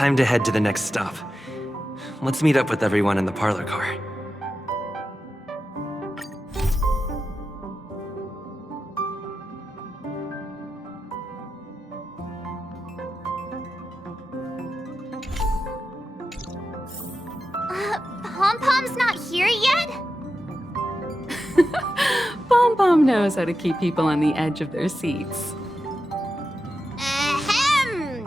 time to head to the next stop. Let's meet up with everyone in the parlor car. Pom-Pom's not here yet? Pom-Pom knows how to keep people on the edge of their seats. Ahem!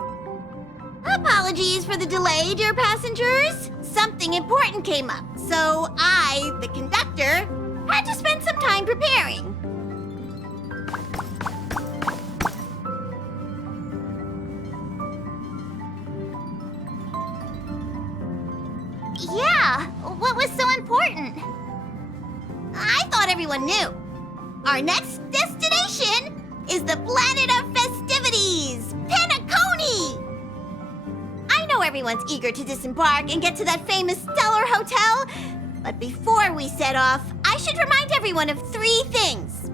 Apologies for the delay, dear passengers. Something important came up, so I, the conductor, had to spend some time preparing. Yeah, what was so important? I thought everyone knew. Our next destination is the planet of festivities, Penacony! I know everyone's eager to disembark and get to that famous Stellar Hotel, but before we set off, I should remind everyone of 3 things.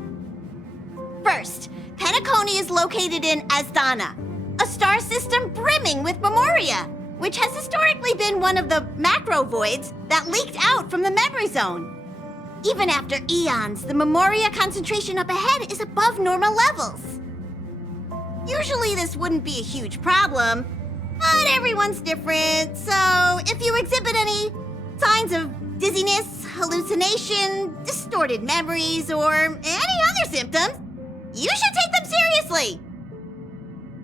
First, Penacony is located in Asdana, a star system brimming with Memoria, which has historically been one of the macro voids that leaked out from the memory zone. Even after eons, the Memoria concentration up ahead is above normal levels. Usually this wouldn't be a huge problem, but everyone's different, so if you exhibit any signs of dizziness, hallucination, distorted memories, or any other symptoms, you should take them seriously.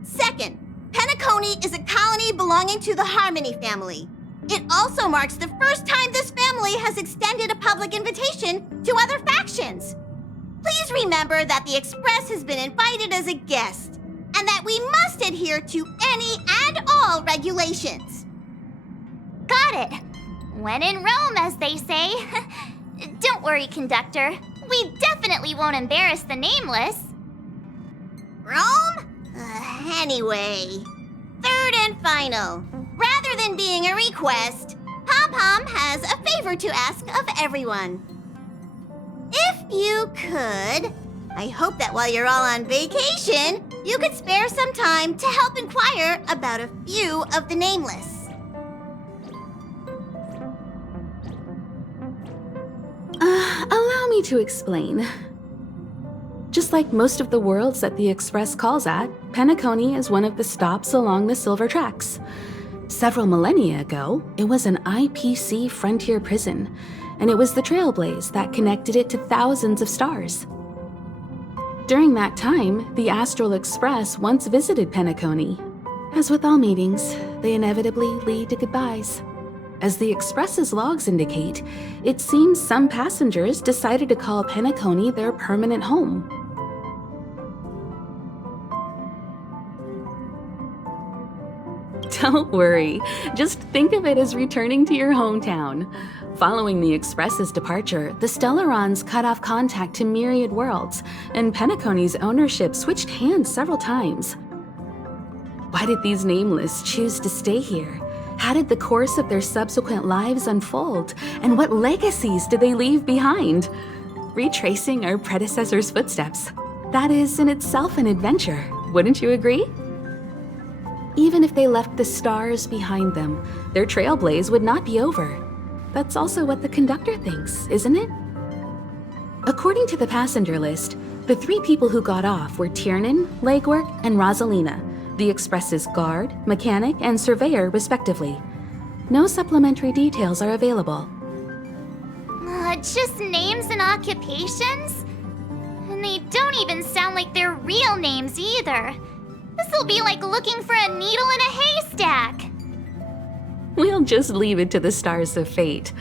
Second, Penacony is a colony belonging to the Harmony family. It also marks the first time this family has extended a public invitation to other factions. Please remember that the Express has been invited as a guest, and that we must adhere to any and all regulations. Got it. When in Rome, as they say. Don't worry, conductor. We definitely won't embarrass the nameless. Rome? Anyway, third and final. Rather than being a request, Pom-Pom has a favor to ask of everyone. If you could, I hope that while you're all on vacation, you could spare some time to help inquire about a few of the nameless. Allow me to explain. Just like most of the worlds that the Express calls at, Penacony is one of the stops along the Silver Tracks. Several millennia ago, it was an IPC frontier prison, and it was the Trailblaze that connected it to thousands of stars. During that time, the Astral Express once visited Penacony. As with all meetings, they inevitably lead to goodbyes. As the Express's logs indicate, it seems some passengers decided to call Penacony their permanent home. Don't worry, just think of it as returning to your hometown. Following the Express's departure, the Stellarons cut off contact to myriad worlds, and Penacony's ownership switched hands several times. Why did these nameless choose to stay here? How did the course of their subsequent lives unfold? And what legacies did they leave behind? Retracing our predecessors' footsteps. That is in itself an adventure, wouldn't you agree? Even if they left the stars behind them, their trailblaze would not be over. That's also what the conductor thinks, isn't it? According to the passenger list, the 3 people who got off were Tiernan, Legwork, and Rosalina, the Express's guard, mechanic, and surveyor, respectively. No supplementary details are available. Just names and occupations? And they don't even sound like their real names either. This'll be like looking for a needle in a haystack. We'll just leave it to the stars of fate.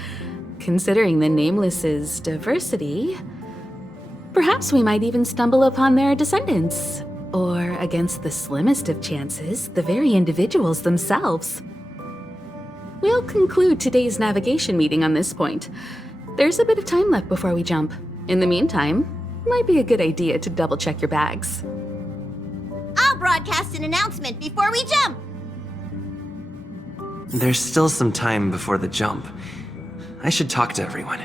Considering the Nameless's diversity, perhaps we might even stumble upon their descendants. Or, against the slimmest of chances, the very individuals themselves. We'll conclude today's navigation meeting on this point. There's a bit of time left before we jump. In the meantime, might be a good idea to double-check your bags. I'll broadcast an announcement before we jump. There's still some time before the jump. I should talk to everyone.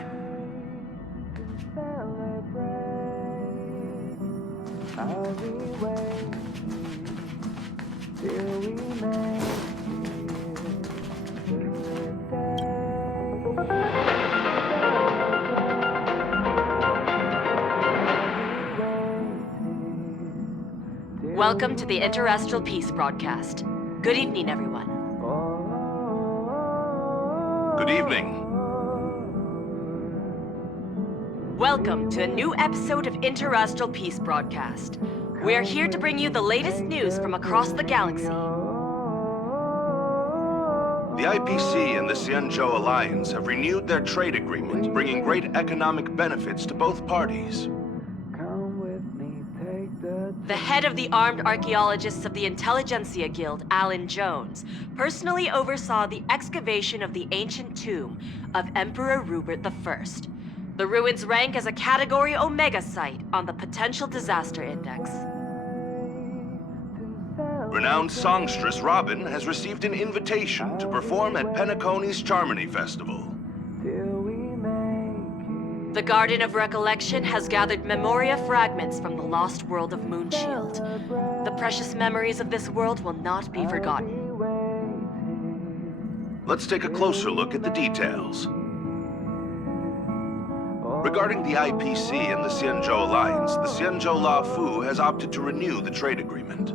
Welcome to the Interastral Peace broadcast. Good evening, everyone. Good evening. Welcome to a new episode of Interastral Peace broadcast. We are here to bring you the latest news from across the galaxy. The IPC and the Xianzhou Alliance have renewed their trade agreement, bringing great economic benefits to both parties. The head of the Armed Archaeologists of the Intelligentsia Guild, Alan Jones, personally oversaw the excavation of the ancient tomb of Emperor Rupert I. The ruins rank as a Category Omega site on the Potential Disaster Index. Renowned songstress Robin has received an invitation to perform at Penacony's Charmony Festival. The Garden of Recollection has gathered memoria fragments from the lost world of Moonshield. The precious memories of this world will not be forgotten. Let's take a closer look at the details. Regarding the IPC and the Xianzhou Alliance, the Xianzhou La Fu has opted to renew the trade agreement.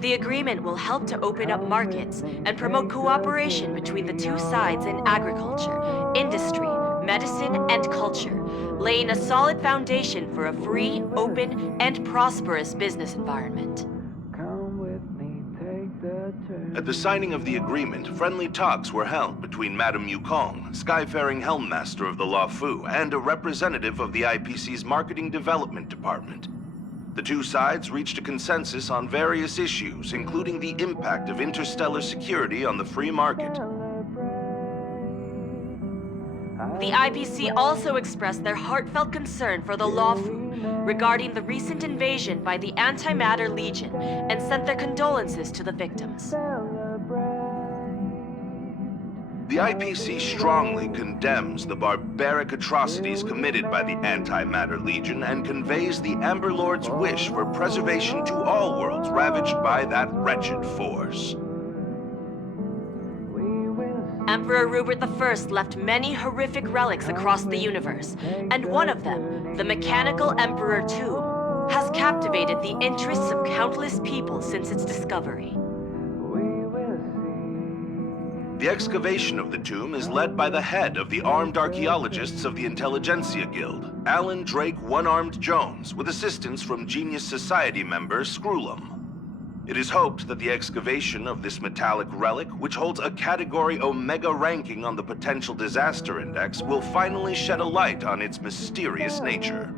The agreement will help to open up markets and promote cooperation between the two sides in agriculture, industry, medicine, and culture, laying a solid foundation for a free, open, and prosperous business environment. At the signing of the agreement, friendly talks were held between Madame Yukong, Skyfaring Helmmaster of the La Fu, and a representative of the IPC's Marketing Development Department. The two sides reached a consensus on various issues, including the impact of interstellar security on the free market. The IPC also expressed their heartfelt concern for the Lawfu regarding the recent invasion by the Antimatter Legion and sent their condolences to the victims. The IPC strongly condemns the barbaric atrocities committed by the Antimatter Legion and conveys the Amber Lord's wish for preservation to all worlds ravaged by that wretched force. Emperor Rupert I left many horrific relics across the universe, and one of them, the Mechanical Emperor Tomb, has captivated the interests of countless people since its discovery. The excavation of the tomb is led by the head of the Armed Archaeologists of the Intelligentsia Guild, Alan Drake One-Armed Jones, with assistance from Genius Society member Screwlum. It is hoped that the excavation of this metallic relic, which holds a Category Omega ranking on the Potential Disaster Index, will finally shed a light on its mysterious nature.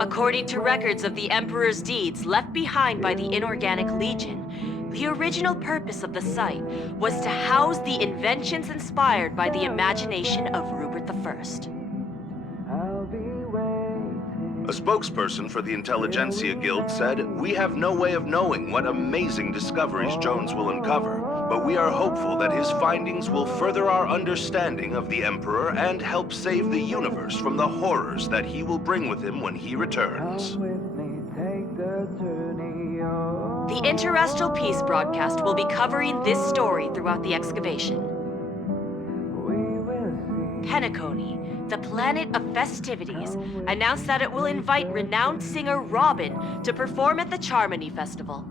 According to records of the Emperor's deeds left behind by the Inorganic Legion, the original purpose of the site was to house the inventions inspired by the imagination of Rupert I. A spokesperson for the Intelligentsia Guild said, "We have no way of knowing what amazing discoveries Jones will uncover, but we are hopeful that his findings will further our understanding of the Emperor and help save the universe from the horrors that he will bring with him when he returns." The Interastral Peace broadcast will be covering this story throughout the excavation. Penacony, the planet of festivities, announced that it will invite renowned singer Robin to perform at the Charmony Festival.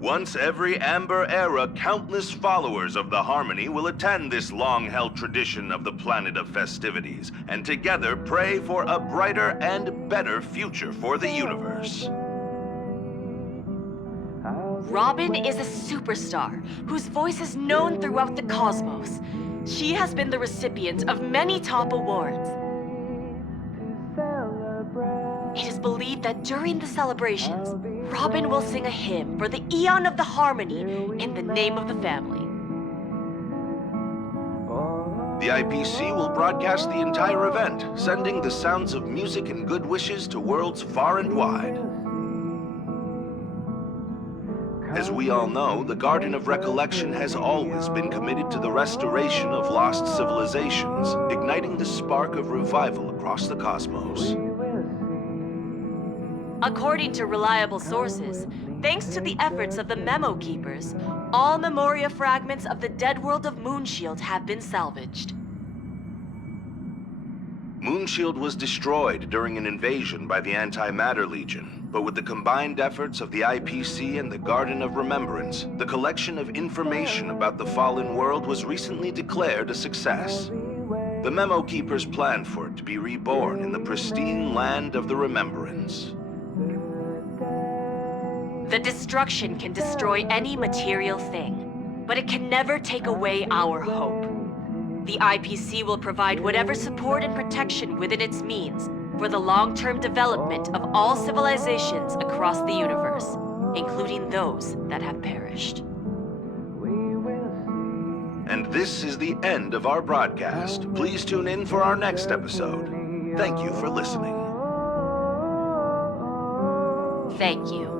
Once every Amber Era, countless followers of the Harmony will attend this long-held tradition of the planet of festivities, and together pray for a brighter and better future for the universe. Robin is a superstar whose voice is known throughout the cosmos. She has been the recipient of many top awards. It is believed that during the celebrations, Robin will sing a hymn for the Eon of the Harmony in the name of the family. The IPC will broadcast the entire event, sending the sounds of music and good wishes to worlds far and wide. As we all know, the Garden of Recollection has always been committed to the restoration of lost civilizations, igniting the spark of revival across the cosmos. According to reliable sources, thanks to the efforts of the Memo Keepers, all memoria fragments of the dead world of Moonshield have been salvaged. Moonshield was destroyed during an invasion by the Antimatter Legion, but with the combined efforts of the IPC and the Garden of Remembrance, the collection of information about the fallen world was recently declared a success. The Memo Keepers planned for it to be reborn in the pristine land of the Remembrance. The destruction can destroy any material thing, but it can never take away our hope. The IPC will provide whatever support and protection within its means for the long-term development of all civilizations across the universe, including those that have perished. And this is the end of our broadcast. Please tune in for our next episode. Thank you for listening. Thank you.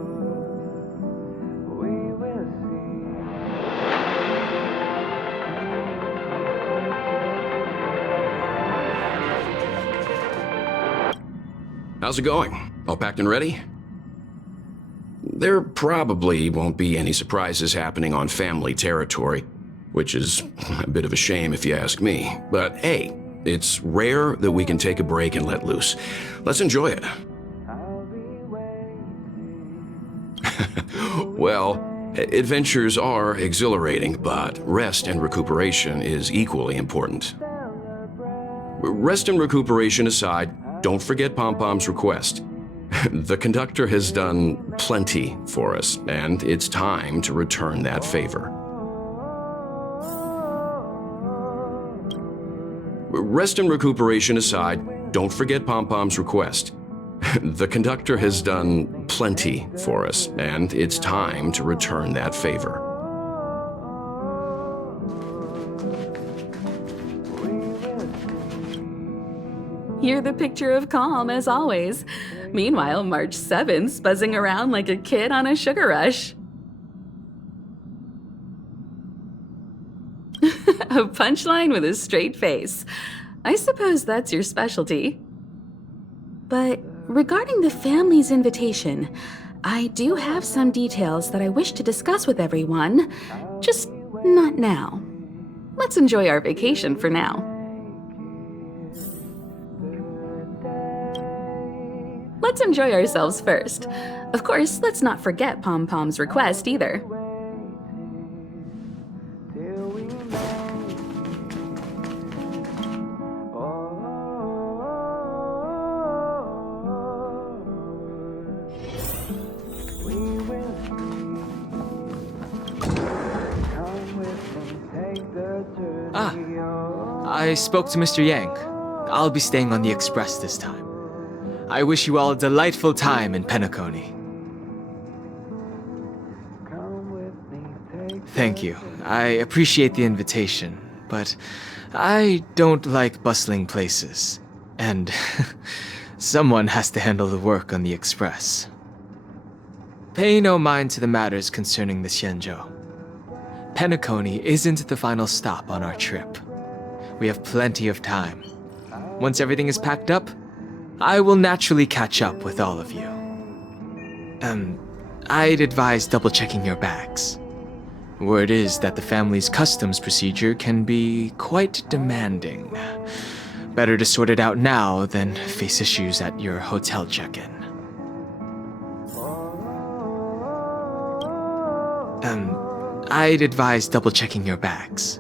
How's it going? All packed and ready? There probably won't be any surprises happening on family territory, which is a bit of a shame if you ask me. But hey, it's rare that we can take a break and let loose. Let's enjoy it. Well, adventures are exhilarating, but rest and recuperation is equally important. Rest and recuperation aside, don't forget Pom-Pom's request. The conductor has done plenty for us, and it's time to return that favor. Rest and recuperation aside, don't forget Pom-Pom's request. The conductor has done plenty for us, and it's time to return that favor. You're the picture of calm, as always. Meanwhile, March 7th's buzzing around like a kid on a sugar rush. A punchline with a straight face. I suppose that's your specialty. But regarding the family's invitation, I do have some details that I wish to discuss with everyone, just not now. Let's enjoy our vacation for now. Let's enjoy ourselves first. Of course, let's not forget Pom-Pom's request either. I spoke to Mr. Yang. I'll be staying on the express this time. I wish you all a delightful time in Penacony. Thank you. I appreciate the invitation, but I don't like bustling places. And someone has to handle the work on the express. Pay no mind to the matters concerning the Xianzhou. Penacony isn't the final stop on our trip. We have plenty of time. Once everything is packed up, I will naturally catch up with all of you. I'd advise double-checking your bags. Word is that the family's customs procedure can be quite demanding. Better to sort it out now than face issues at your hotel check-in. I'd advise double-checking your bags.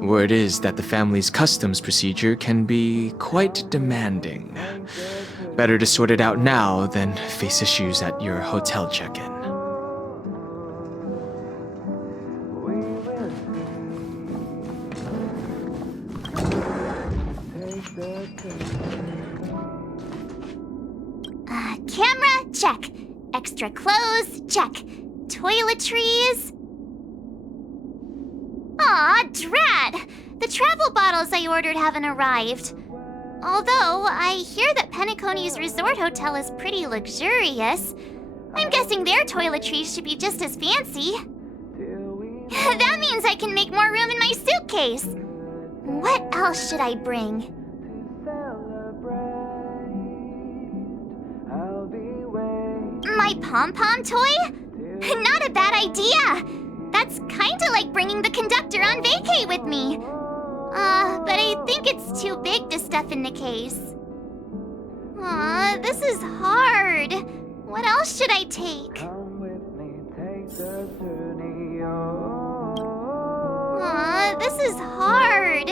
Word is that the family's customs procedure can be quite demanding. Better to sort it out now than face issues at your hotel check-in. Camera, check. Extra clothes, check. Toiletries. Aw, drat! The travel bottles I ordered haven't arrived. Although, I hear that Penacony's resort hotel is pretty luxurious. I'm guessing their toiletries should be just as fancy. That means I can make more room in my suitcase. What else should I bring? My pom-pom toy? Not a bad idea! That's kinda like bringing the conductor on vacay with me. But I think it's too big to stuff in the case. Aw, this is hard. What else should I take? Aw, this is hard.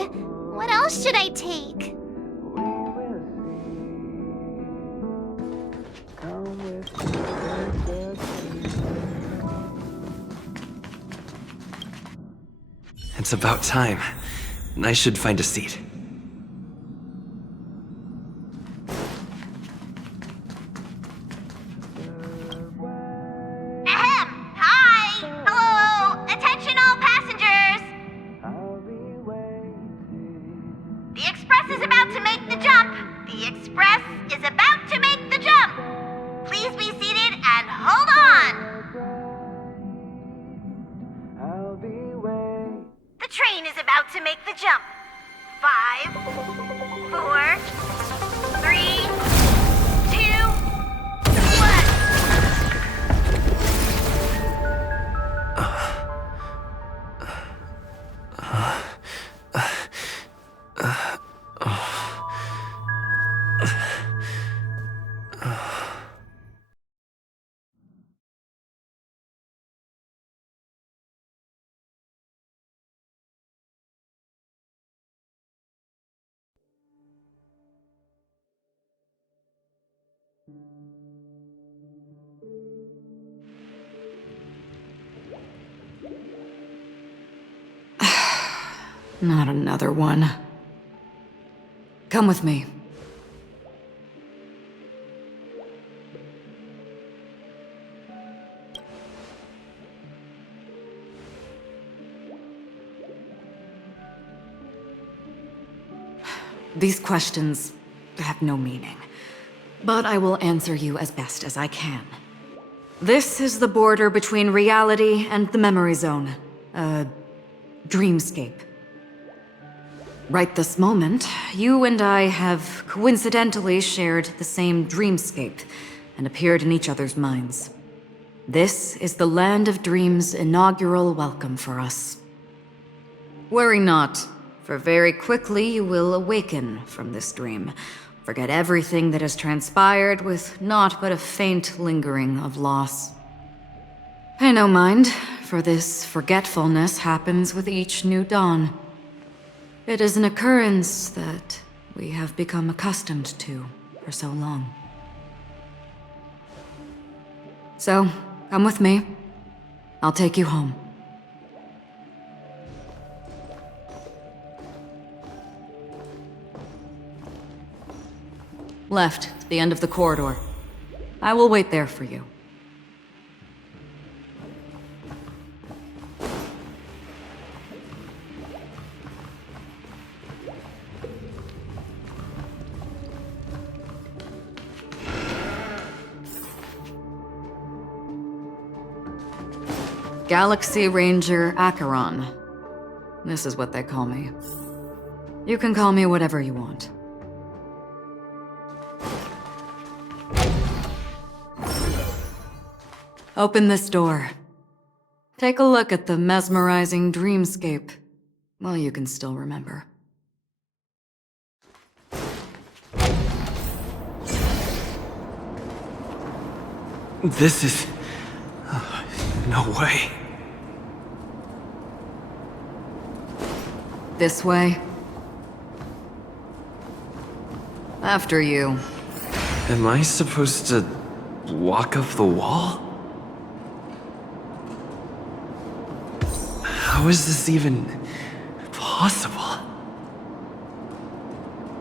What else should I take? It's about time. I should find a seat. Ahem! Hi! Hello! Attention all passengers! The express is about to make the jump! The express is about to make the jump! Please be seated and hold on! The train is about to make the jump. 5, 4, 3, 2, Not another one. Come with me. These questions have no meaning, but I will answer you as best as I can. This is the border between reality and the memory zone, a dreamscape. Right this moment, you and I have coincidentally shared the same dreamscape and appeared in each other's minds. This is the Land of Dreams' inaugural welcome for us. Worry not, for very quickly you will awaken from this dream, forget everything that has transpired with naught but a faint lingering of loss. Pay no mind, for this forgetfulness happens with each new dawn. It is an occurrence that we have become accustomed to for so long. So, come with me. I'll take you home. Left, to the end of the corridor. I will wait there for you. Galaxy Ranger Acheron. This is what they call me. You can call me whatever you want. Open this door. Take a look at the mesmerizing dreamscape while you can still remember. This is... no way. This way. After you. Am I supposed to walk up the wall? How is this even possible?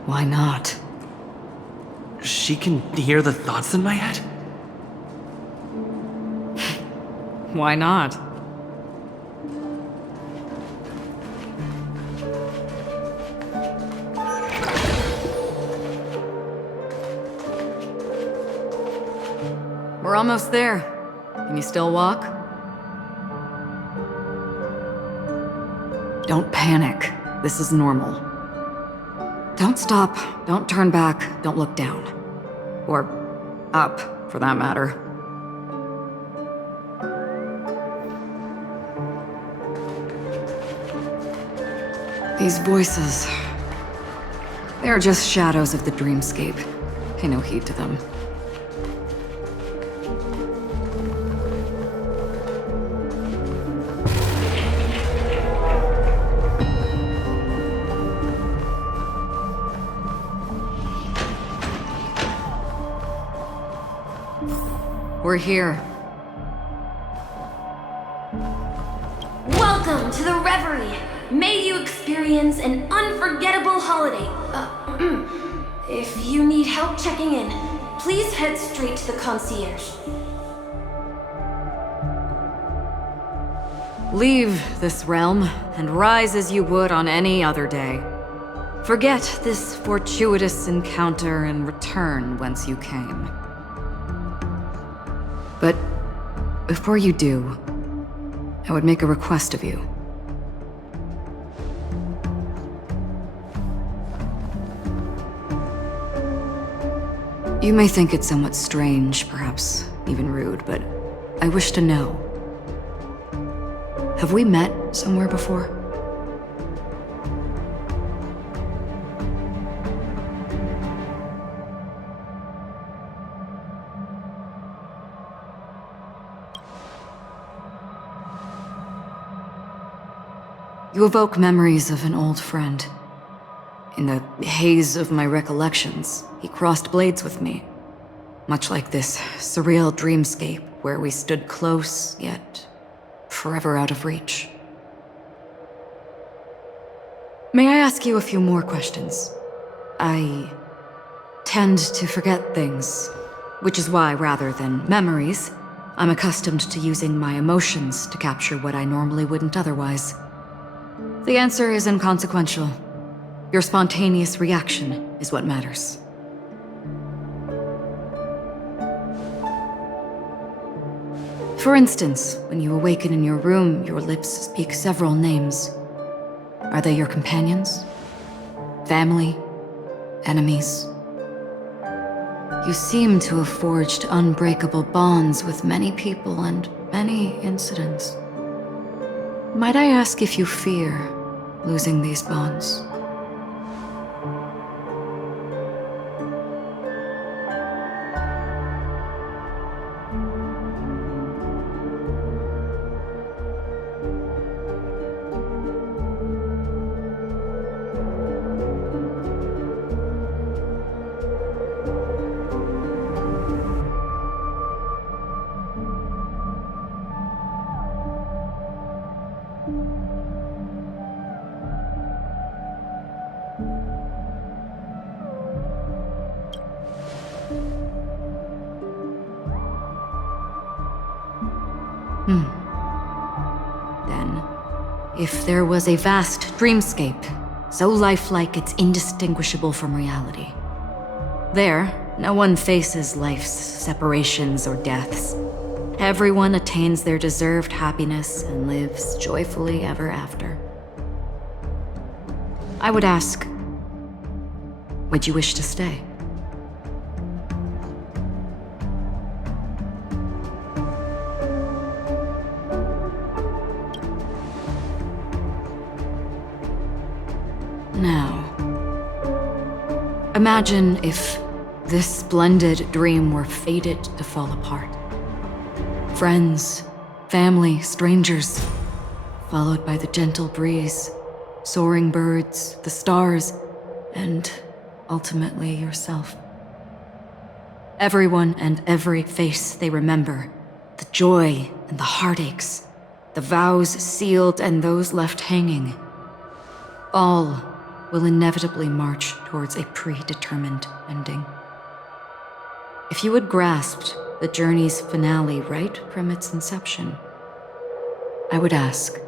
Why not? She can hear the thoughts in my head? Why not? We're almost there. Can you still walk? Don't panic. This is normal. Don't stop. Don't turn back. Don't look down. Or up, for that matter. These voices... They're just shadows of the dreamscape. Pay no heed to them. We're here. Welcome to the Reverie! May you experience an unforgettable holiday. If you need help checking in, please head straight to the concierge. Leave this realm and rise as you would on any other day. Forget this fortuitous encounter and return whence you came. But before you do, I would make a request of you. You may think it somewhat strange, perhaps even rude, but I wish to know. Have we met somewhere before? You evoke memories of an old friend. In the haze of my recollections, he crossed blades with me. Much like this surreal dreamscape where we stood close, yet forever out of reach. May I ask you a few more questions? I tend to forget things, which is why, rather than memories, I'm accustomed to using my emotions to capture what I normally wouldn't otherwise. The answer is inconsequential. Your spontaneous reaction is what matters. For instance, when you awaken in your room, your lips speak several names. Are they your companions? Family? Enemies? You seem to have forged unbreakable bonds with many people and many incidents. Might I ask if you fear losing these bonds? Then, if there was a vast dreamscape, so lifelike it's indistinguishable from reality, there, no one faces life's separations or deaths. Everyone attains their deserved happiness and lives joyfully ever after. I would ask, would you wish to stay? Now, imagine if this splendid dream were fated to fall apart. Friends, family, strangers, followed by the gentle breeze, soaring birds, the stars, and ultimately yourself. Everyone and every face they remember, the joy and the heartaches, the vows sealed and those left hanging, all will inevitably march towards a predetermined ending. If you had grasped the journey's finale right from its inception, I would ask,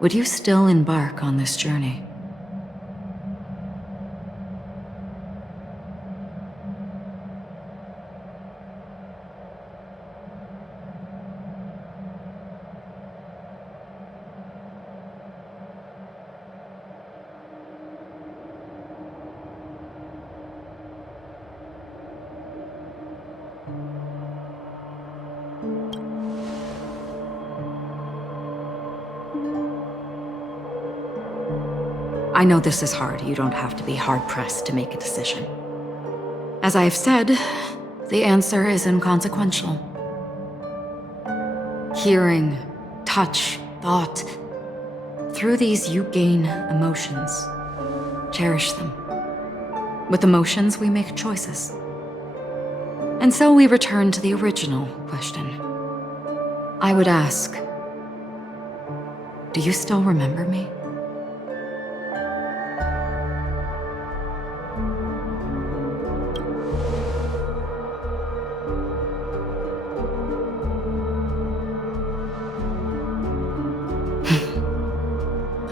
would you still embark on this journey? I know this is hard. You don't have to be hard-pressed to make a decision. As I have said, the answer is inconsequential. Hearing, touch, thought. Through these, you gain emotions. Cherish them. With emotions, we make choices. And so we return to the original question. I would ask, do you still remember me?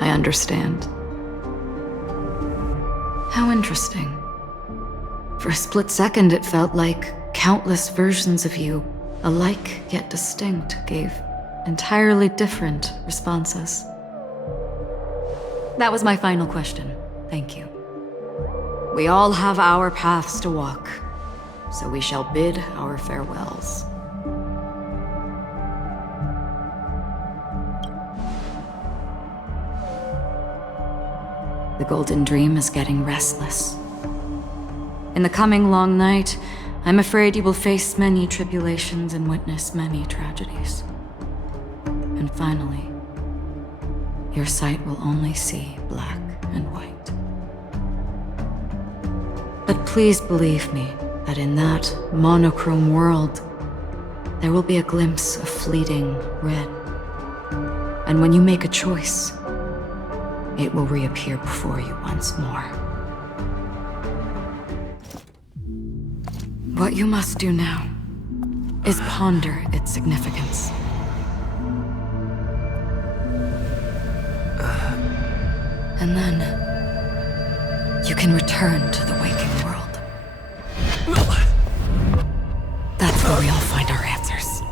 I understand. How interesting. For a split second, it felt like countless versions of you, alike yet distinct, gave entirely different responses. That was my final question. Thank you. We all have our paths to walk, so we shall bid our farewells. The Golden Dream is getting restless. In the coming long night, I'm afraid you will face many tribulations and witness many tragedies. And finally, your sight will only see black and white. But please believe me that in that monochrome world, there will be a glimpse of fleeting red. And when you make a choice, it will reappear before you once more. What you must do now is ponder its significance. And then you can return to the waking world. That's where we all find our answers.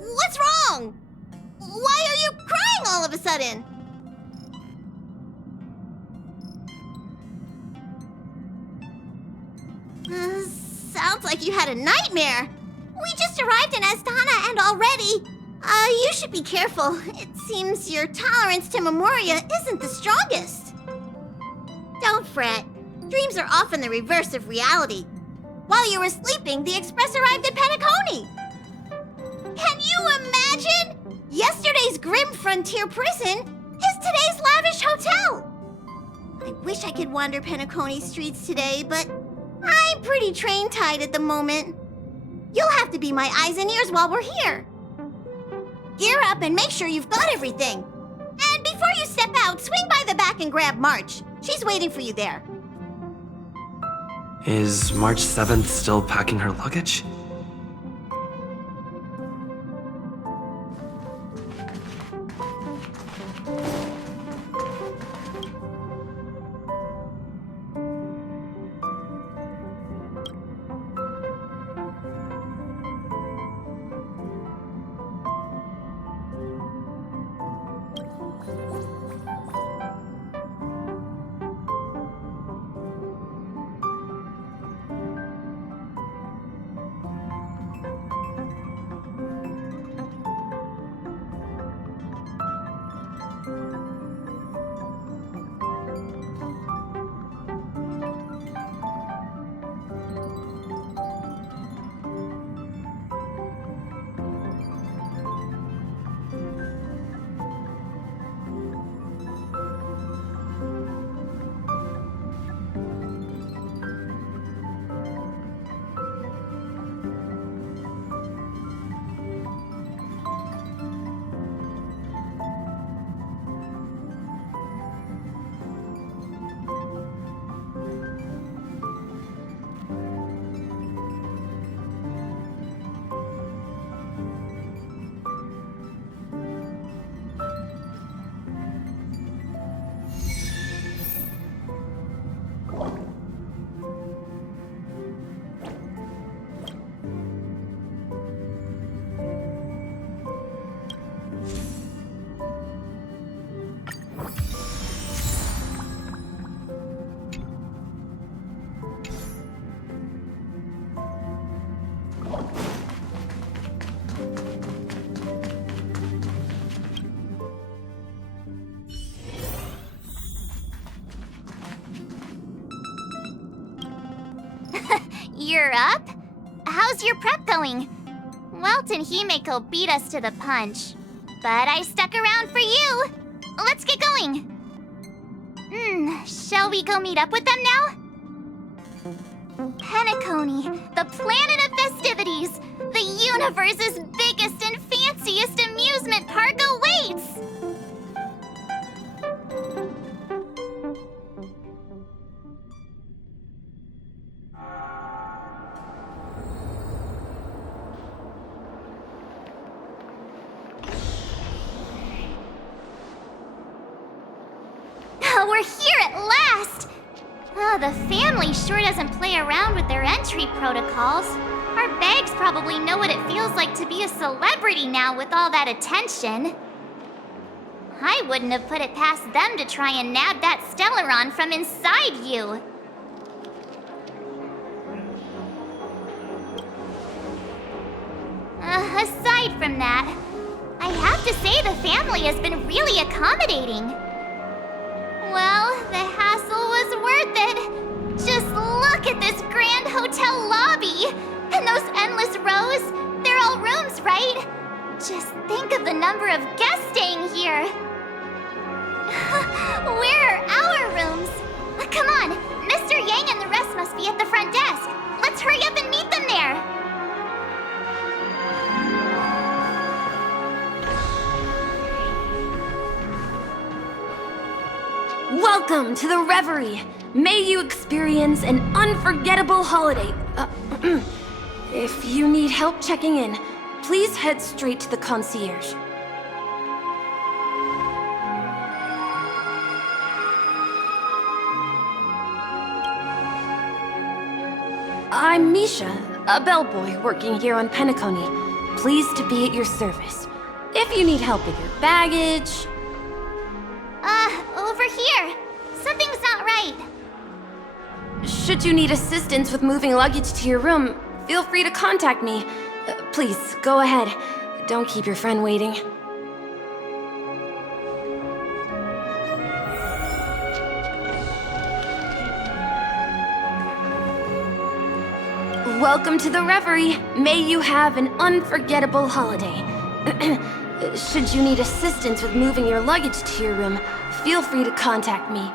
What's wrong? Why are you crying all of a sudden? Sounds like you had a nightmare. We just arrived in Astana and already... you should be careful. It seems your tolerance to Memoria isn't the strongest. Don't fret. Dreams are often the reverse of reality. While you were sleeping, the express arrived at Penacony. Can you imagine? Yesterday's grim frontier prison is today's lavish hotel. I wish I could wander Penacony streets today, but I'm pretty train-tied at the moment. You'll have to be my eyes and ears while we're here. Gear up and make sure you've got everything. And before you step out, swing by the back and grab March. She's waiting for you there. Is March 7th still packing her luggage? You're up? How's your prep going? Welt and Himeko beat us to the punch, but I stuck around for you. Let's get going. Shall we go meet up with them now? Penacony, the planet of festivities. The universe's biggest and fanciest amusement park awaits! We're here at last! Oh, the family sure doesn't play around with their entry protocols. Our bags probably know what it feels like to be a celebrity now with all that attention. I wouldn't have put it past them to try and nab that Stellaron from inside you. Aside from that, I have to say the family has been really accommodating. Well, the hassle was worth it. Just look at this grand hotel lobby. And those endless rows. They're all rooms, right? Just think of the number of guests staying here. Where are our rooms? Come on, Mr. Yang and the rest must be at the front desk. Let's hurry up and meet them there. Welcome to the Reverie. May you experience an unforgettable holiday. If you need help checking in, please head straight to the concierge. I'm Misha, a bellboy working here on Penacony. Pleased to be at your service. If you need help with your baggage... Over here. Something's not right. Should you need assistance with moving luggage to your room, feel free to contact me. Please, go ahead. Don't keep your friend waiting. Welcome to the Reverie. May you have an unforgettable holiday. Should you need assistance with moving your luggage to your room, feel free to contact me.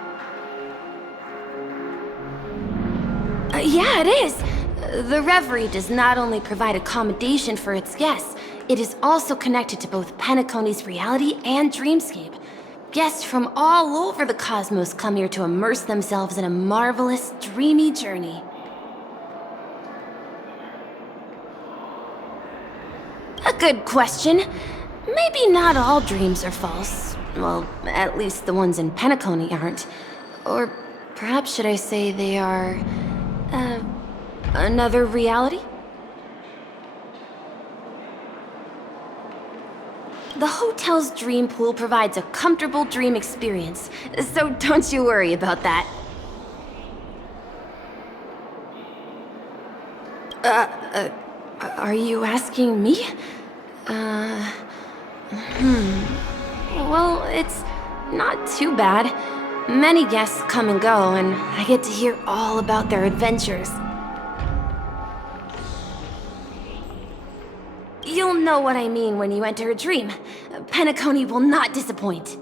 Yeah, it is. The Reverie does not only provide accommodation for its guests, it is also connected to both Penacony's reality and dreamscape. Guests from all over the cosmos come here to immerse themselves in a marvelous, dreamy journey. A good question. Maybe not all dreams are false. Well, at least the ones in Penacony aren't. Or perhaps should I say they are... another reality? The hotel's dream pool provides a comfortable dream experience, so don't you worry about that. Are you asking me? Well, it's not too bad. Many guests come and go, and I get to hear all about their adventures. You'll know what I mean when you enter a dream. Penacony will not disappoint.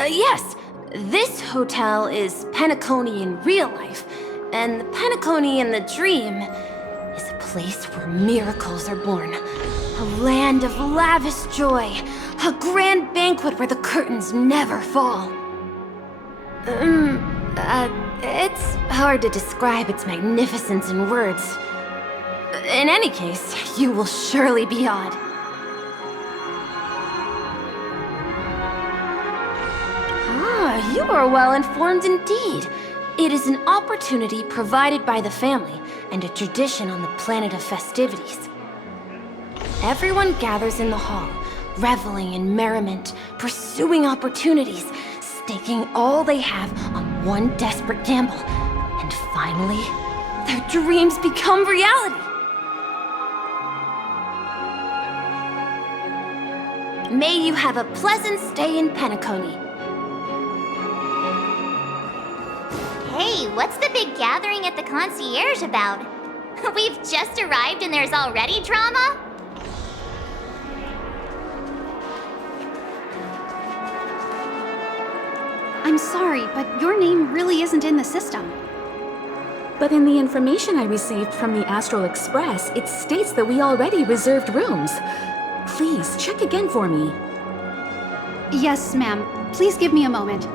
Yes, this hotel is Penacony in real life, and the Penacony in the dream is a place where miracles are born. A land of lavish joy. A grand banquet where the curtains never fall. It's hard to describe its magnificence in words. In any case, you will surely be awed. You are well informed indeed. It is an opportunity provided by the family and a tradition on the planet of festivities. Everyone gathers in the hall, reveling in merriment, pursuing opportunities, staking all they have on one desperate gamble. And finally, their dreams become reality. May you have a pleasant stay in Penacony. Hey, Hey, what's the big gathering at the concierge about? We've just arrived and there's already drama? I'm sorry, but your name really isn't in the system. But in the information I received from the Astral Express, it states that we already reserved rooms. Please, check again for me. Yes, ma'am. Please give me a moment.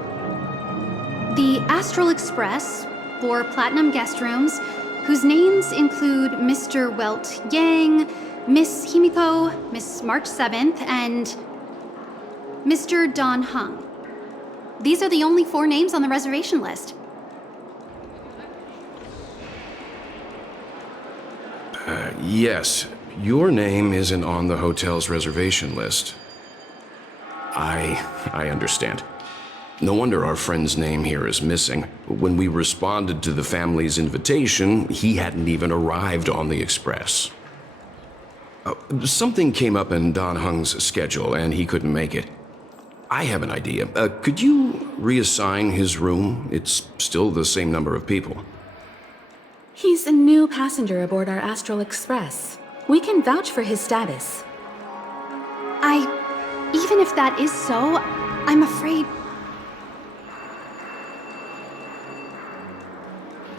The Astral Express, 4 platinum guest rooms, whose names include Mr. Welt Yang, Miss Himiko, Miss March 7th, and Mr. Don Hung. These are the only 4 names on the reservation list. Yes, your name isn't on the hotel's reservation list. I understand. No wonder our friend's name here is missing. When we responded to the family's invitation, he hadn't even arrived on the express. Something came up in Don Hung's schedule, and he couldn't make it. I have an idea. Could you reassign his room? It's still the same number of people. He's a new passenger aboard our Astral Express. We can vouch for his status. Even if that is so, I'm afraid...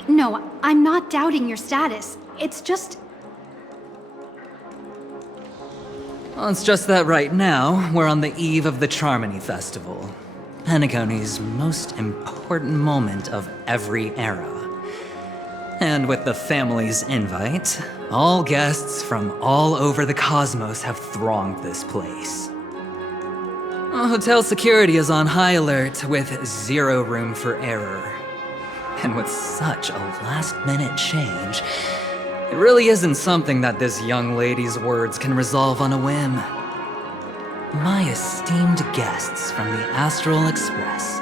No, I'm not doubting your status. It's just... Well, it's just that right now, we're on the eve of the Charmony Festival. Penacony's most important moment of every era. And with the family's invite, all guests from all over the cosmos have thronged this place. Hotel security is on high alert with 0 room for error. And with such a last-minute change, it really isn't something that this young lady's words can resolve on a whim. My esteemed guests from the Astral Express,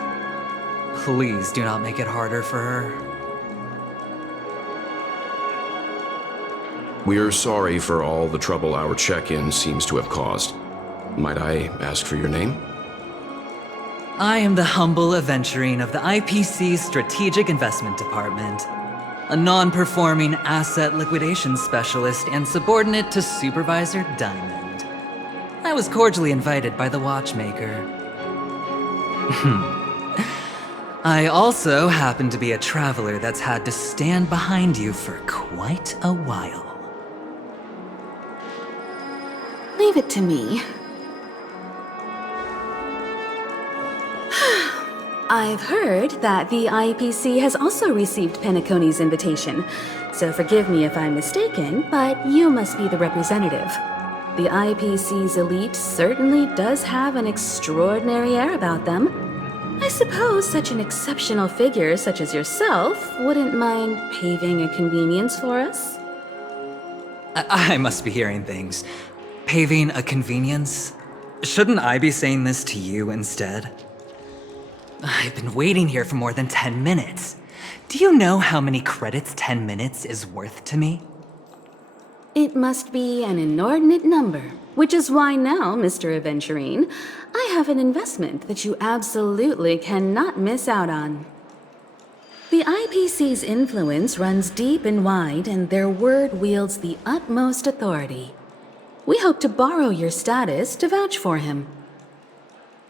please do not make it harder for her. We're sorry for all the trouble our check-in seems to have caused. Might I ask for your name? I am the humble aventurine of the IPC's Strategic Investment Department, a non-performing asset liquidation specialist and subordinate to Supervisor Diamond. I was cordially invited by the watchmaker. I also happen to be a traveler that's had to stand behind you for quite a while. Leave it to me. I've heard that the IPC has also received Penacony's invitation, so forgive me if I'm mistaken, but you must be the representative. The IPC's elite certainly does have an extraordinary air about them. I suppose such an exceptional figure such as yourself wouldn't mind paving a convenience for us? I must be hearing things. Paving a convenience? Shouldn't I be saying this to you instead? I've been waiting here for more than 10 minutes. Do you know how many credits 10 minutes is worth to me? It must be an inordinate number, which is why now, Mr. Aventurine, I have an investment that you absolutely cannot miss out on. The IPC's influence runs deep and wide, and their word wields the utmost authority. We hope to borrow your status to vouch for him.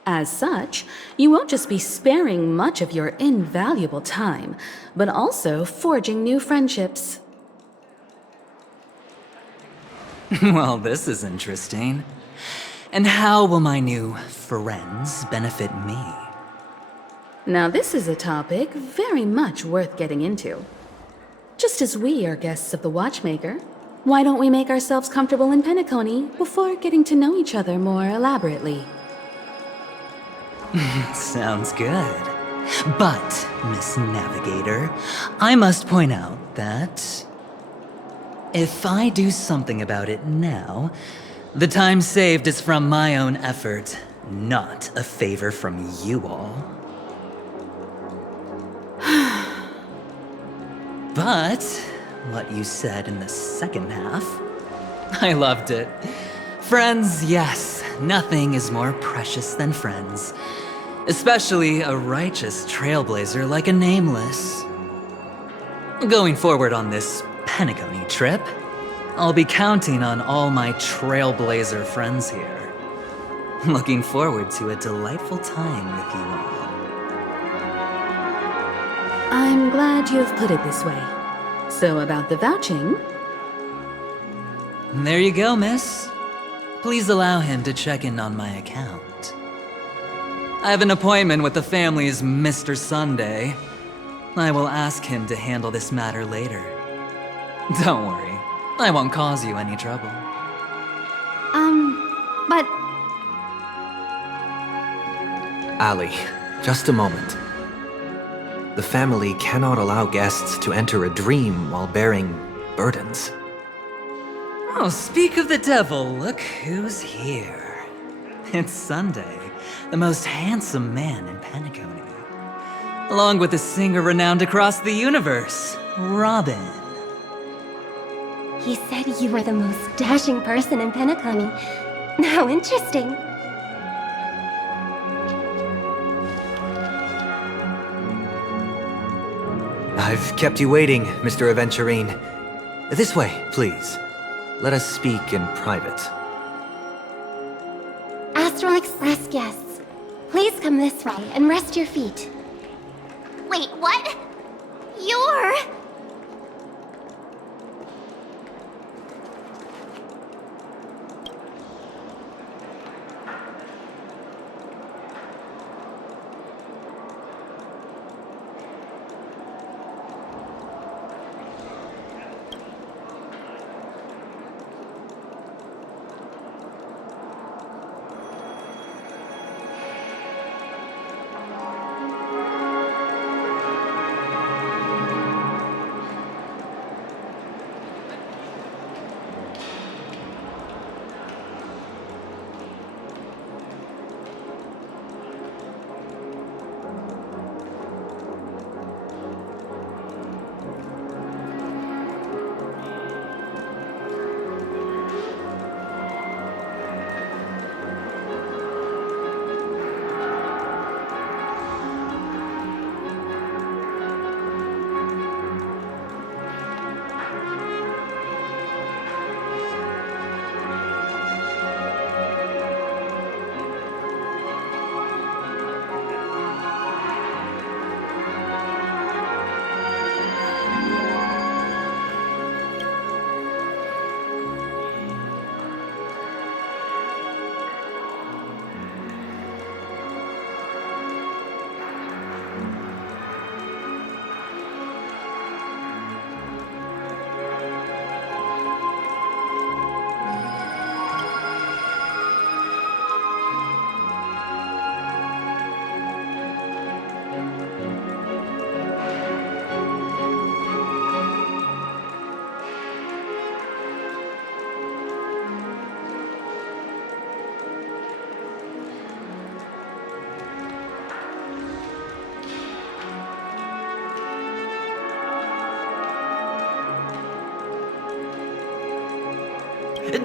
As such, you won't just be sparing much of your invaluable time, but also forging new friendships. Well, this is interesting. And how will my new friends benefit me? Now this is a topic very much worth getting into. Just as we are guests of the Watchmaker, why don't we make ourselves comfortable in Penacony before getting to know each other more elaborately? Sounds good. But, Miss Navigator, I must point out that if I do something about it now, the time saved is from my own effort, not a favor from you all. But what you said in the second half, I loved it. Friends, yes, nothing is more precious than friends. Especially a righteous trailblazer like a Nameless. Going forward on this Penacony trip, I'll be counting on all my Trailblazer friends here. Looking forward to a delightful time with you all. I'm glad you've put it this way. So about the vouching... There you go, miss. Please allow him to check in on my account. I have an appointment with the family's Mr. Sunday. I will ask him to handle this matter later. Don't worry, I won't cause you any trouble. But Ali, just a moment. The family cannot allow guests to enter a dream while bearing burdens. Oh, speak of the devil, look who's here. It's Sunday, the most handsome man in Penacony. Along with a singer renowned across the universe, Robin. He said you were the most dashing person in Penacony. How interesting. I've kept you waiting, Mr. Aventurine. This way, please. Let us speak in private. Astral Express guests, please come this way and rest your feet. Wait, what? You're...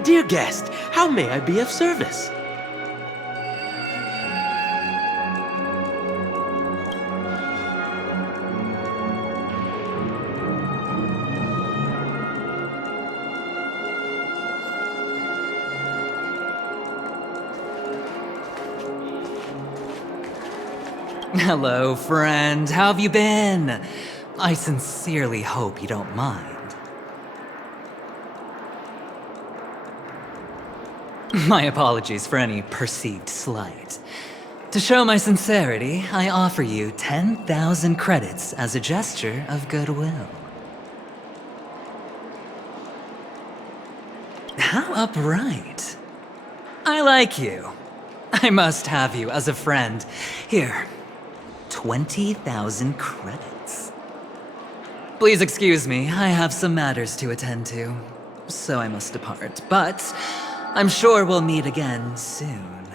Dear guest, how may I be of service? Hello, friend. How have you been? I sincerely hope you don't mind. My apologies for any perceived slight. To show my sincerity, I offer you 10,000 credits as a gesture of goodwill. How upright. I like you. I must have you as a friend. Here, 20,000 credits. Please excuse me, I have some matters to attend to, so I must depart, but I'm sure we'll meet again soon.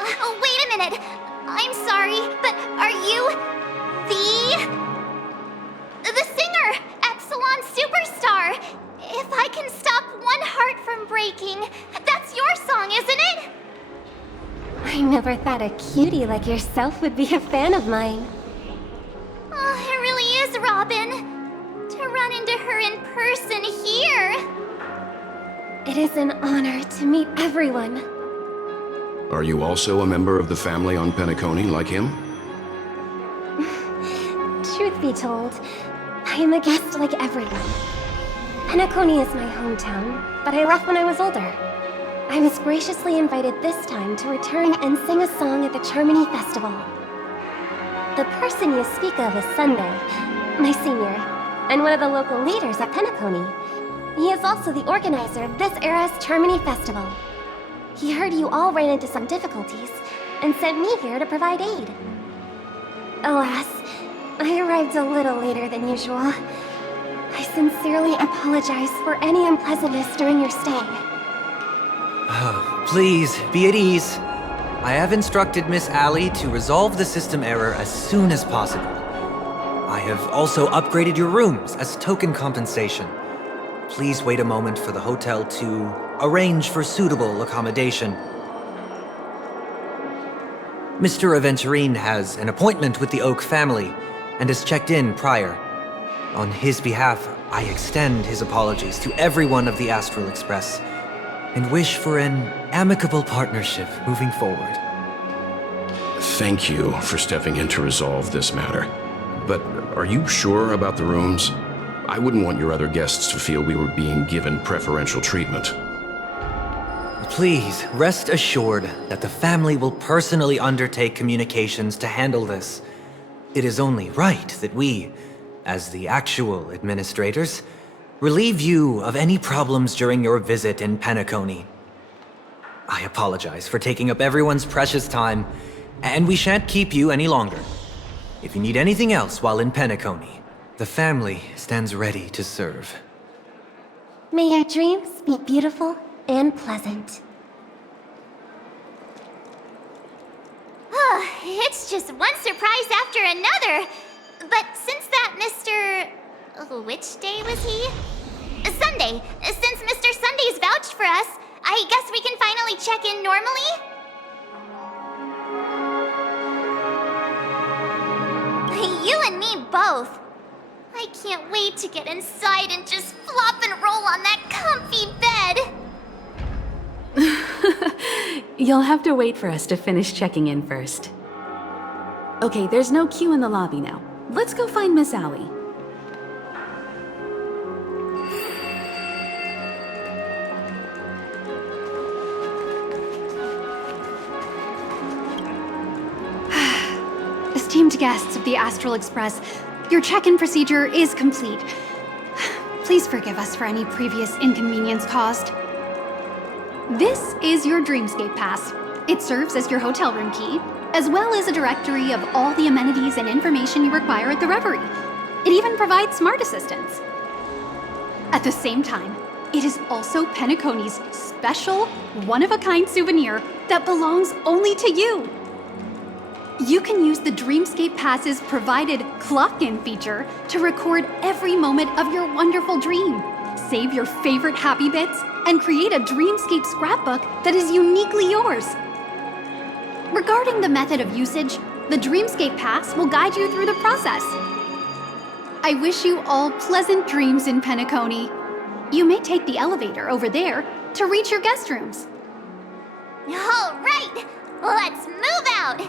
Oh, wait a minute. I'm sorry, but are you the singer, Epsilon Superstar? If I can stop one heart from breaking, that's your song, isn't it? I never thought a cutie like yourself would be a fan of mine. Oh, it really is, Robin. To run into her in person here. It is an honor to meet everyone. Are you also a member of the family on Penacony like him? Truth be told, I am a guest like everyone. Penacony is my hometown, but I left when I was older. I was graciously invited this time to return and sing a song at the Charmony Festival. The person you speak of is Sunday, my senior, and one of the local leaders at Penacony. He is also the organizer of this era's Charmony Festival. He heard you all ran into some difficulties, and sent me here to provide aid. Alas, I arrived a little later than usual. I sincerely apologize for any unpleasantness during your stay. Please, be at ease. I have instructed Miss Allie to resolve the system error as soon as possible. I have also upgraded your rooms as token compensation. Please wait a moment for the hotel to arrange for suitable accommodation. Mr. Aventurine has an appointment with the Oak family and has checked in prior. On his behalf, I extend his apologies to everyone of the Astral Express and wish for an amicable partnership moving forward. Thank you for stepping in to resolve this matter. But are you sure about the rooms? I wouldn't want your other guests to feel we were being given preferential treatment. Please, rest assured that the family will personally undertake communications to handle this. It is only right that we, as the actual administrators, relieve you of any problems during your visit in Penacony. I apologize for taking up everyone's precious time, and we shan't keep you any longer. If you need anything else while in Penacony, the family stands ready to serve. May your dreams be beautiful and pleasant. It's just one surprise after another. But since that Mr... which day was he? Sunday. Since Mr. Sunday's vouched for us, I guess we can finally check in normally? You and me both. I can't wait to get inside and just flop and roll on that comfy bed. You'll have to wait for us to finish checking in first. Okay, there's no queue in the lobby now. Let's go find Miss Allie. Esteemed guests of the Astral Express, your check-in procedure is complete. Please forgive us for any previous inconvenience caused. This is your Dreamscape Pass. It serves as your hotel room key, as well as a directory of all the amenities and information you require at the Reverie. It even provides smart assistants. At the same time, it is also Penacony's special, one-of-a-kind souvenir that belongs only to you. You can use the Dreamscape Pass's provided clock-in feature to record every moment of your wonderful dream, save your favorite happy bits, and create a Dreamscape scrapbook that is uniquely yours. Regarding the method of usage, the Dreamscape Pass will guide you through the process. I wish you all pleasant dreams in Penacony. You may take the elevator over there to reach your guest rooms. All right, let's move out.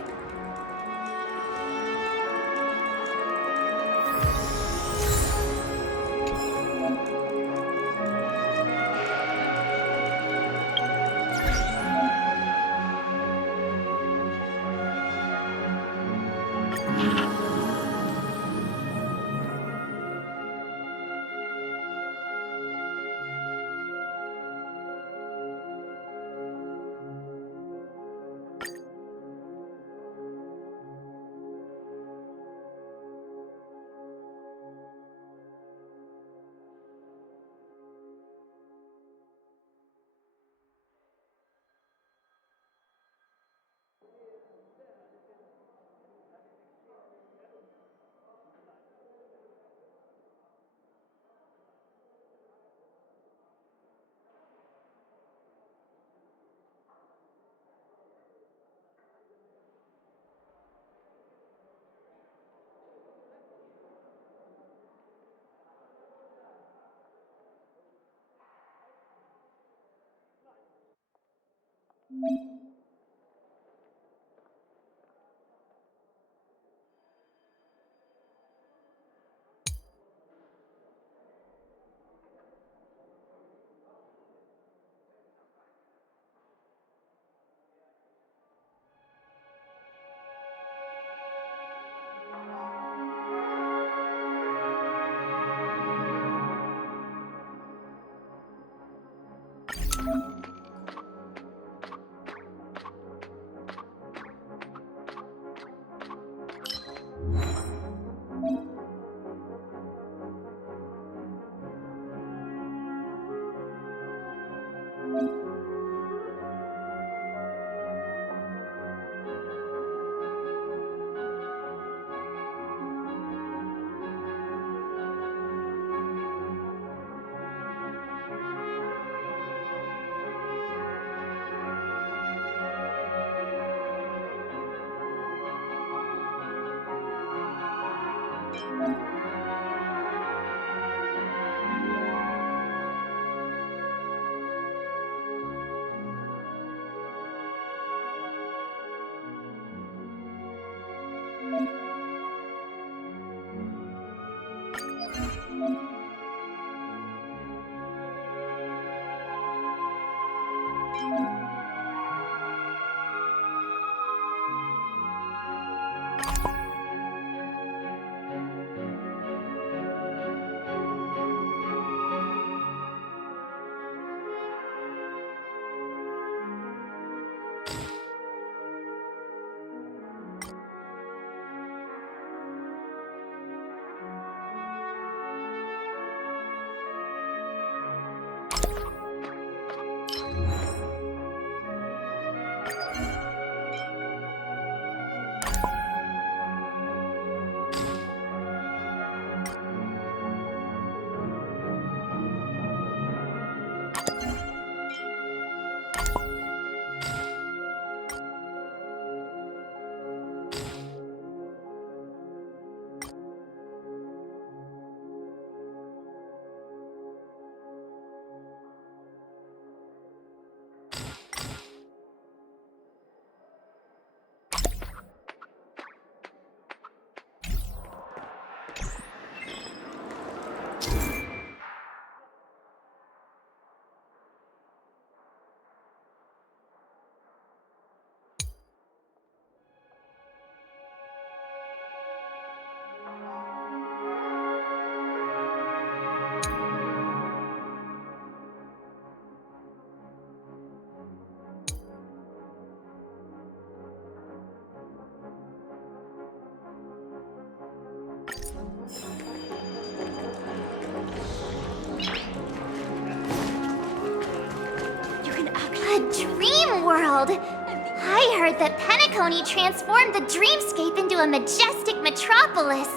Dream world! I heard that Penacony transformed the dreamscape into a majestic metropolis.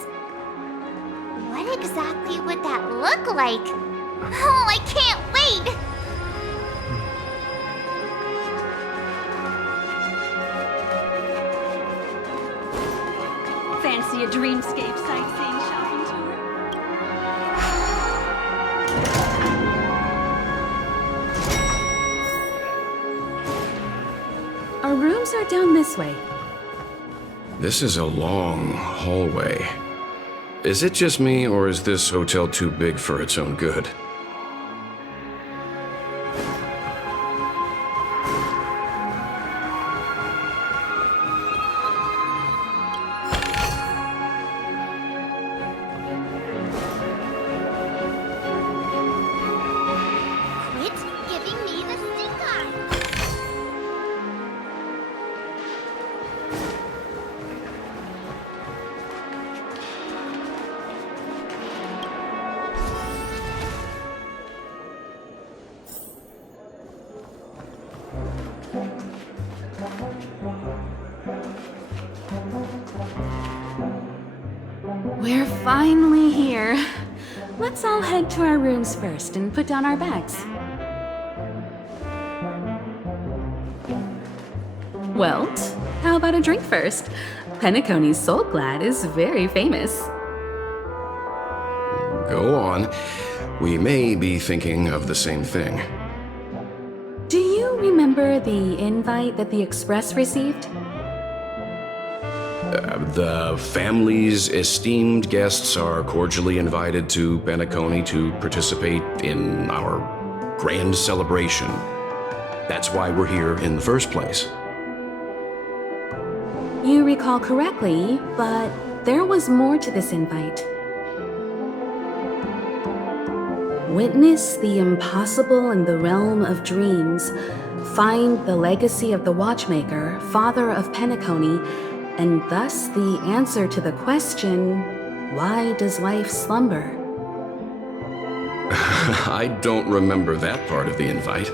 What exactly would that look like? Oh, I can't wait! Fancy a dreamscape sightseeing shopping tour? Our rooms are down this way. This is a long hallway. Is it just me, or is this hotel too big for its own good? Quit giving me the stink eye! We're finally here. Let's all head to our rooms first and put down our bags. Welt, how about a drink first? Penacony's Soul Glad is very famous. Go on. We may be thinking of the same thing. Do you remember remember the invite that the Express received? The family's esteemed guests are cordially invited to Penacony to participate in our grand celebration. That's why we're here in the first place. You recall correctly, but there was more to this invite. Witness the impossible in the realm of dreams. Find the legacy of the Watchmaker, father of Penacony, and thus the answer to the question, why does life slumber? I don't remember that part of the invite.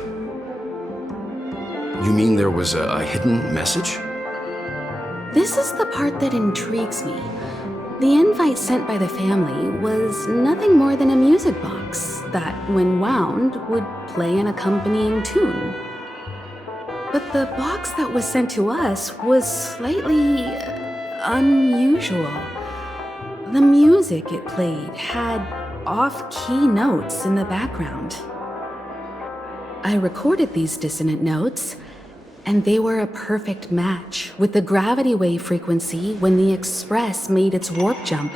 You mean there was a hidden message? This is the part that intrigues me. The invite sent by the family was nothing more than a music box that, when wound, would play an accompanying tune. But the box that was sent to us was slightly unusual. The music it played had off-key notes in the background. I recorded these dissonant notes, and they were a perfect match with the gravity wave frequency when the Express made its warp jump.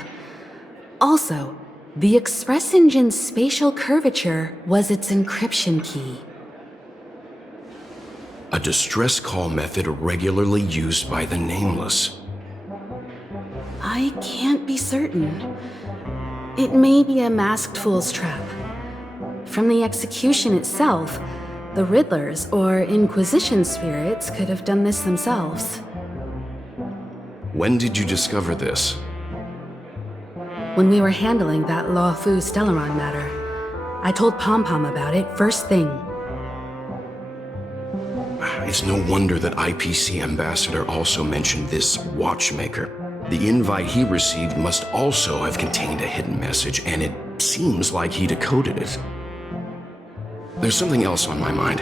Also, the Express engine's spatial curvature was its encryption key. A distress call method regularly used by the Nameless. I can't be certain. It may be a masked fool's trap. From the execution itself, the Riddlers or Inquisition spirits could have done this themselves. When did you discover this? When we were handling that Law Fu Stellaron matter, I told Pom Pom about it first thing. It's no wonder that IPC Ambassador also mentioned this Watchmaker. The invite he received must also have contained a hidden message, and it seems like he decoded it. There's something else on my mind.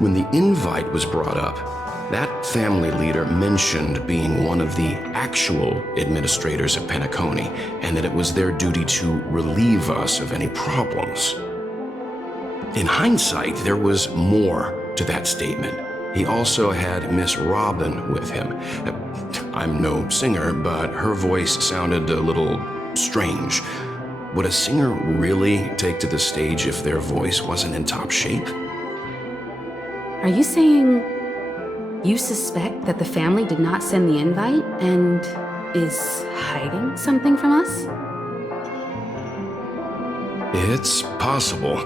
When the invite was brought up, that family leader mentioned being one of the actual administrators of Penacony, and that it was their duty to relieve us of any problems. In hindsight, there was more to that statement. He also had Miss Robin with him. I'm no singer, but her voice sounded a little strange. Would a singer really take to the stage if their voice wasn't in top shape? Are you saying you suspect that the family did not send the invite and is hiding something from us? It's possible.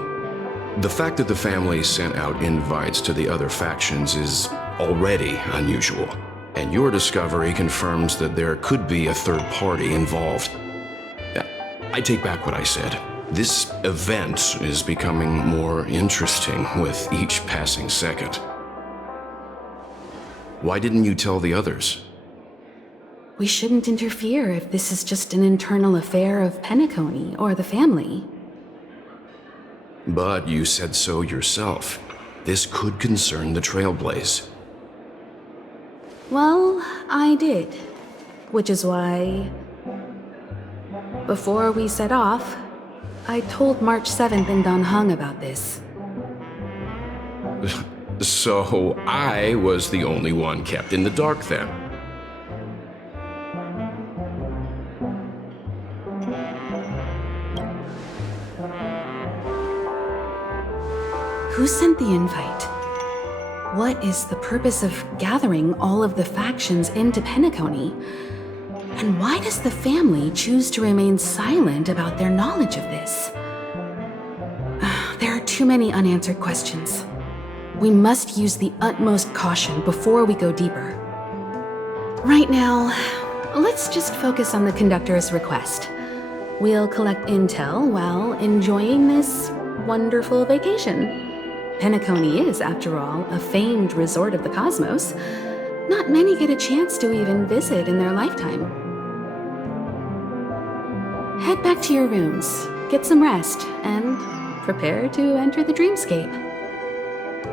The fact that the family sent out invites to the other factions is already unusual, and your discovery confirms that there could be a third party involved. I take back what I said. This event is becoming more interesting with each passing second. Why didn't you tell the others? We shouldn't interfere if this is just an internal affair of Penacony or the family. But you said so yourself. This could concern the Trailblaze. Well, I did. Which is why, before we set off, I told March 7th in Dan Heng about this. So I was the only one kept in the dark then. Who sent the invite? What is the purpose of gathering all of the factions into Penacony? And why does the family choose to remain silent about their knowledge of this? There are too many unanswered questions. We must use the utmost caution before we go deeper. Right now, let's just focus on the conductor's request. We'll collect intel while enjoying this wonderful vacation. Penacony is, after all, a famed resort of the cosmos. Not many get a chance to even visit in their lifetime. Head back to your rooms, get some rest, and prepare to enter the dreamscape.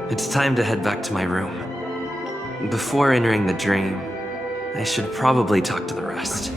It's time to head back to my room. Before entering the dream, I should probably talk to the rest.